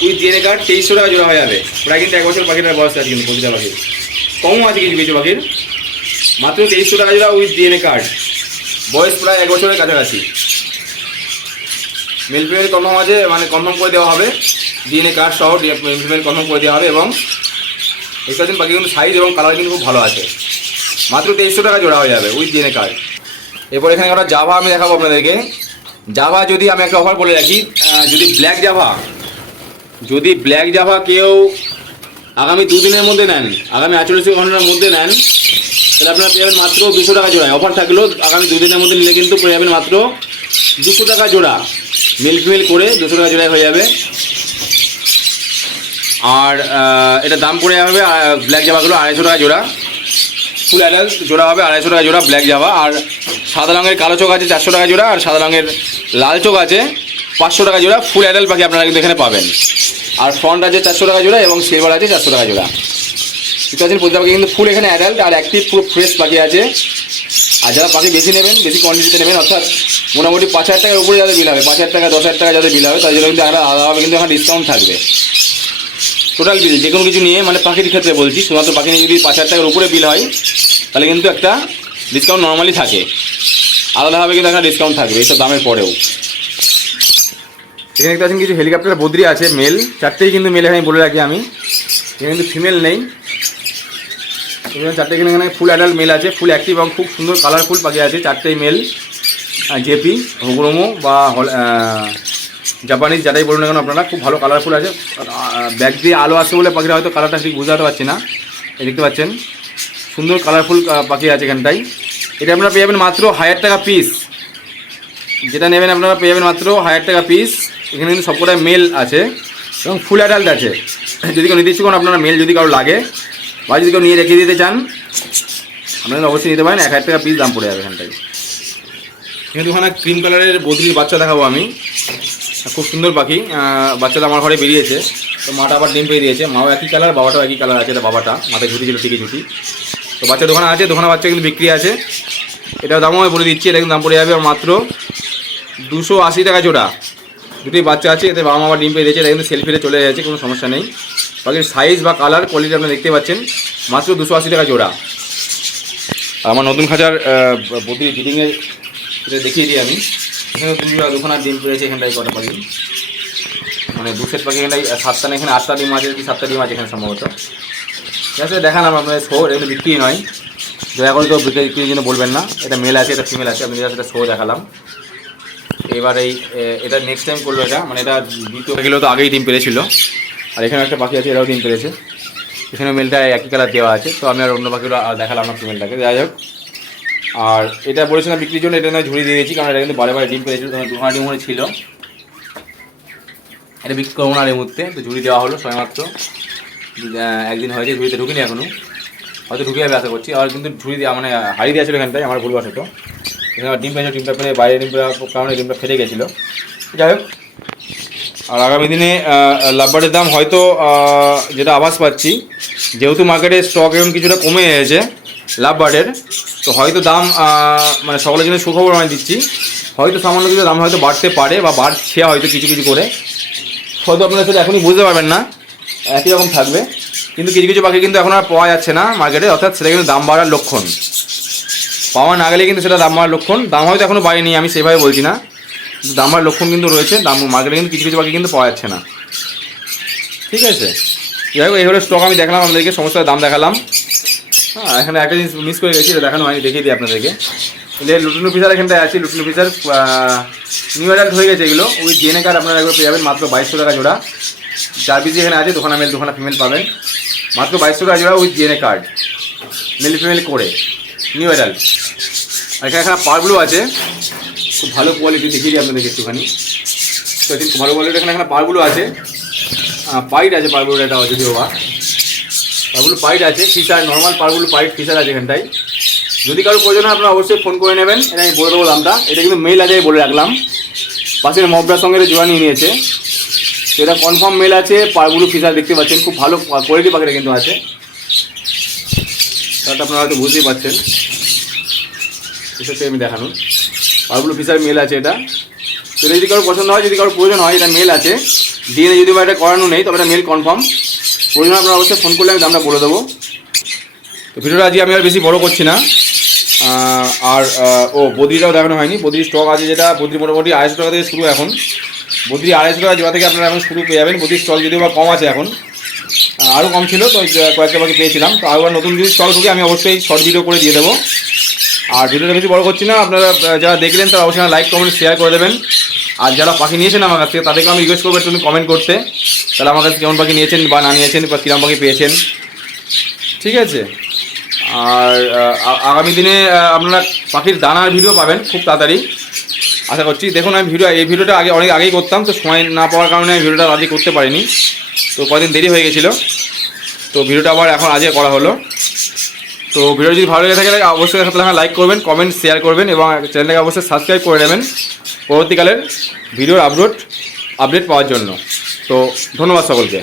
উইথ ডিএনএ কার্ড তেইশশো টাকা জোড়া হয়ে যাবে। প্রায় কিন্তু এক বছর পাখিটার বয়স আছে কিন্তু, প্রতিটা পাখির। কমও আছে কিছু কিছু পাখির। মাত্র তেইশশো টাকা জোড়া উইথ ডিএনএ কার্ড বয়স প্রায় এক বছরের কাছাকাছি। মেল ফিমেল কনফার্ম আছে মানে কনফার্ম করে দেওয়া হবে। ডিএনএ কার্ড সহ মেল ফিমেল কনফার্ম করে দেওয়া হবে এবং দেখতে পাচ্ছেন পাখি কিন্তু সাইজ এবং কালার কিন্তু খুব ভালো আছে। মাত্র তেইশশো টাকা জোড়া হয়ে যাবে উইথ ডিএনএ কার্ড এরপর এখানে একটা জাভা আমি দেখাবো আপনাদেরকে। জাভা যদি আমি একটা অফার বলে রাখি যদি ব্ল্যাক জাভা যদি ব্ল্যাক জাভা কেউ আগামী দুদিনের মধ্যে নেন, আগামী আটচল্লিশ ঘণ্টার মধ্যে নেন তাহলে আপনারা পেয়ে যাবেন মাত্র দুশো টাকা জোড়ায়। অফার থাকল আগামী দুদিনের মধ্যে নিলে কিন্তু পেয়ে যাবেন মাত্র দুশো টাকা জোড়া। মিল ফিমেল করে দুশো টাকা জোড়ায় হয়ে যাবে। আর এটা দাম পড়ে যাবে ব্ল্যাক জামাগুলো আড়াইশো টাকা জোড়া। ফুল অ্যাডাল্ট জোড়া হবে আড়াইশো টাকা জোড়া ব্ল্যাক জামা আর সাদা রঙের কালো চোখ আছে চারশো টাকা জোড়া, আর সাদা রঙের লাল চোখ আছে পাঁচশো টাকা জোড়া। ফুল অ্যাডাল্ট পাখি আপনারা কিন্তু এখানে পাবেন। আর ফ্রন্ট আছে চারশো টাকা জোড়া এবং সিলভার আছে চারশো টাকা জোড়া। আছে প্রতিটা পাখি কিন্তু ফুল এখানে অ্যাডাল্ট আর অ্যাক্টিভ পুরো ফ্রেশ পাখি আছে। আর যারা পাখি বেশি নেবেন, বেশি কোয়ান্টিটিতে নেবেন, অর্থাৎ মোটামুটি পাঁচ হাজার টাকার উপরে যাদের বিল হবে, পাঁচ হাজার টাকা, দশ হাজার টাকা যাদের বিল হবে, তাদের জন্য কিন্তু একটা আলাদাভাবে কিন্তু এখন ডিসকাউন্ট থাকবে। টোটাল বিল যে কোনো কিছু নিয়ে মানে পাখির ক্ষেত্রে বলছি, শুধুমাত্র পাখি নিয়ে যদি পাঁচ হাজার টাকার উপরে বিল হয়, তাহলে কিন্তু একটা ডিসকাউন্ট নর্মালি থাকে। আলাদাভাবে কিন্তু একটা ডিসকাউন্ট থাকবে, এইসব দামের পরেও। এখানে দেখতে পাচ্ছেন কিছু হেলিকপ্টার বদ্রি আছে মেল চারটেই কিন্তু মেল এখানে বলে রাখি আমি। এখানে কিন্তু ফিমেল নেই। চারটে এখানে এখানে ফুল অ্যাডাল্ট মেল আছে ফুল অ্যাক্টিভ এবং খুব সুন্দর কালারফুল পাখি আছে, চারটেই মেল জেপি হুগরমো বা জাপানিজ যেটাই বলুন না কেন আপনারা, খুব ভালো কালারফুল আছে। ব্যাগ দিয়ে আলো আসছে বলে পাখিটা হয়তো কালারটা ঠিক বুঝতে পারছি না। এই দেখতে পাচ্ছেন, সুন্দর কালারফুল পাখি আছে এখানটায়। এটা আপনারা পেয়ে যাবেন মাত্র হাজার টাকা পিস যেটা নেবেন আপনারা পেয়ে যাবেন মাত্র হাজার টাকা পিস এখানে কিন্তু সবকটাই মেল আছে এবং ফুল অ্যাডাল্ট আছে। যদি কেউ নির্দিষ্ট কোনো আপনারা মেল যদি কারও লাগে বা যদি কেউ নিয়ে রেখে দিতে চান আপনারা অবশ্যই নিতে পারেন, এক হাজার টাকা পিস দাম পড়ে যাবে এখানটায়। এখানে দুখানা ক্রিম কালারের বদলির বাচ্চা দেখাবো আমি। খুব সুন্দর পাখি বাচ্চাটা আমার ঘরে বেরিয়েছে, তো মাটা আবার ডিম পেয়ে দিয়েছে। মাও একই কালার বাবাটাও একই কালার আছে, এটা বাবাটা, মাথায় ঝুটি ছিল ঠিকই ঝুটি। তো বাচ্চা দোকানে আছে দোকানে বাচ্চা কিন্তু বিক্রি আছে। এটার দামও আমি বলে দিচ্ছি, এটা কিন্তু দাম পড়ে যাবে মাত্র দুশো আশি টাকা জোড়া। দুটি বাচ্চা আছে, এতে বাবা মা আবার ডিম পেয়ে দিয়েছে, এটা কিন্তু সেলফিতে চলে যাচ্ছে কোনো সমস্যা নেই। পাখির সাইজ বা কালার কোয়ালিটি আপনারা দেখতে পাচ্ছেন। মাত্র দুশো আশি টাকা জোড়া। আমার নতুন খাঁচার বদ্রি ব্রিডিংয়ের এটা দেখিয়ে দিই আমি। এখানে দুজোড়া দুখানা ডিম পেয়েছে এখানটায় কটা পাখি মানে দু সেট পাখি এখানটায় সাতটা না, এখানে আটটা ডিম আছে, কি সাতটা ডিম আছে এখানে সম্ভবত। ঠিক আছে দেখালাম আপনাদের শো এগুলো বিক্রি নয়। দয়া করে তো বিক্রির জন্য বলবেন না। এটা মেল আছে, এটা ফিমেল আছে, আমি এটা শো দেখালাম। এবার এই এটা নেক্সট টাইম করল এটা। মানে এটা দ্বিতীয় গেলেও তো আগেই ডিম পেরেছিল। আর এখানে একটা পাখি আছে এরাও ডিম পেরেছে এখানে মেলটা একই কালার দেওয়া আছে তো আমি আর অন্য পাখিগুলো আর দেখালাম না ফিমেলটাকে যাই হোক আর এটা বলেছিলাম বিক্রির জন্য এটা নয় ঝুড়ি দিয়ে দিয়েছি কারণ এটা কিন্তু বারে বারে ডিম পেরেছিল তখন দুখানা ডিম মনে ছিল। এটা বিক্রি করব না আর এই মুহূর্তে তো ঝুড়ি দেওয়া হলো সময়মাত্র। আহ, একদিন হয়েছে ঝুড়িতে ঢুকিনি এখনও। হয়তো ঢুকে যাবে আশা করছি আর কিন্তু ঝুড়ি দেওয়া মানে হারিয়ে দেওয়া ছিল এখানটায় আমার ভুলবাস হতো এখানে ডিম পেয়েছিল ডিমটা ফেলে বাইরে ডিম কারণে ডিমটা ফেটে গেছিল। যাই হোক আর আগামী দিনে লাভবারের দাম হয়তো যেটা আভাস পাচ্ছি, যেহেতু মার্কেটে স্টক এখন কিছুটা কমে এসেছে লাভবারের, তো হয়তো দাম মানে সকলের জন্য সুখবর আমি দিচ্ছি। হয়তো সামান্য কিছু দাম হয়তো বাড়তে পারে বা বাড়ছে হয়তো কিছু কিছু করে। হয়তো আপনারা সেটা এখনই বুঝতে পারবেন না, একই রকম থাকবে। কিন্তু কিছু কিছু পাখি কিন্তু এখন আর পাওয়া যাচ্ছে না মার্কেটে, অর্থাৎ সেটা কিন্তু দাম বাড়ার লক্ষণ। পাওয়া না গেলে কিন্তু সেটা দাম বাড়ার লক্ষণ। দাম হয়তো এখনও বাড়েনি, আমি সেভাবে বলছি না। কিন্তু দাম লক্ষণ কিন্তু রয়েছে, দাম মার্কেটে কিন্তু কিছু কিছু পাখি কিন্তু পাওয়া যাচ্ছে না। ঠিক আছে? যাই হোক এই হলো স্টক আমি দেখালাম আপনাদেরকে, সমস্ত দাম দেখালাম। হ্যাঁ এখানে একটা জিনিস মিস করে গেছি দেখানো হয়নি, দেখিয়ে দিই আপনাদেরকে। যে লুটুনু পিসার এখানটায় আছে, লুটুনু পিসার নিউ অ্যাডাল্ট হয়ে গেছে এগুলো। ওই জেনে কার্ড আপনারা একবার পেয়ে যাবেন, মাত্র বাইশশো টাকা জোড়া। চার পিস এখানে আছে দোকানা মেল দোকানা ফিমেল পাবেন। মাত্র বাইশশো টাকা জোড়া with DNA card male female করে নিউ অ্যাডাল্ট আর এখানে এখানে পারগুলো আছে। খুব ভালো কোয়ালিটি দেখিয়ে দিই আপনাদেরকে একটুখানি। তো এদিন ভালো কোয়ালিটি এখানে এখানে পারগুলো আছে। পাইট আছে পারগুলো এটা যদিও বা। পারগুলো পাইট আছে ফিচার নর্মাল পারগুলো পাইট ফিচার আছে এখানটায়। যদি কারও প্রয়োজন হয় আপনারা অবশ্যই ফোন করে নেবেন। এটা আমি বলে দেবো দামটা। এটা কিন্তু মেল আছে, বলে রাখলাম। পাশের মবরার সঙ্গে জোড়া নিয়ে নিয়েছে। তো এটা কনফার্ম মেল আছে পারগুলো ফিচার দেখতে পাচ্ছেন। খুব ভালো কোয়ালিটি পাখিটা কিন্তু আছে। তাহলে আপনারা হয়তো বুঝতেই পারছেন। এসব আমি দেখানো পারগুলো ফিচার মেল আছে এটা। তো এটা যদি কারও পছন্দ হয়, যদি কারও প্রয়োজন হয়, এটা মেল আছে। ডিএনএ যদি বা এটা করানো নেই, তবে এটা মেল কনফার্ম প্রয়োজন আপনারা অবশ্যই ফোন করলে আমি দামটা বলে দেবো। তো ভিডিওটা আজকে আমি আর বেশি বড় করছি না। আর ও, বদ্রিটাও দেখানো হয়নি। বদ্রি স্টক আছে যেটা, বদ্রি মোটামুটি আড়াইশো টাকা থেকে শুরু এখন। বদ্রি আড়াইশো টাকা যেটা থেকে আপনারা এখন শুরু পেয়ে যাবেন। বদ্রির স্টক যদিও বা কম আছে এখন। আরও কম ছিল, তো কয়েকটা বাকি পেয়েছিলাম। তো আবার নতুন যদি স্টক ঢুকে, আমি অবশ্যই শর্ট ভিডিও করে দিয়ে দেবো। আর ভিডিওটা বেশি বড় করছি না, আপনারা যারা দেখলেন তারা অবশ্যই লাইক, কমেন্ট শেয়ার করে দেবেন। আর যারা পাখি নিয়েছেন আমার কাছ থেকে, তাদেরকে আমি রিকোয়েস্ট করব একটু কমেন্ট করতে। তাহলে আমার কাছে কেমন পাখি নিয়েছেন বা না নিয়েছেন, বা কিরম পাখি পেয়েছেন। ঠিক আছে? আর আগামী দিনে আপনারা পাখির দানার ভিডিও পাবেন খুব তাড়াতাড়ি। আশা করছি, দেখুন আমি ভিডিও এই ভিডিওটা আগে, অনেক আগেই করতাম, তো সময় না পাওয়ার কারণে আমি ভিডিওটা আজকে করতে পারিনি। তো কদিন দেরি হয়ে গেছিল। তো ভিডিওটা আবার এখন আজকে করা হলো। তো ভিডিও যদি ভালো লেগে থাকে অবশ্যই আপনারা লাইক করবেন কমেন্ট শেয়ার করবেন, এবং চ্যানেলটাকে অবশ্যই সাবস্ক্রাইব করে নেবেন পরবর্তীকালের ভিডিওর আপলোড আপডেট পাওয়ার জন্য। তো ধন্যবাদ সকলকে।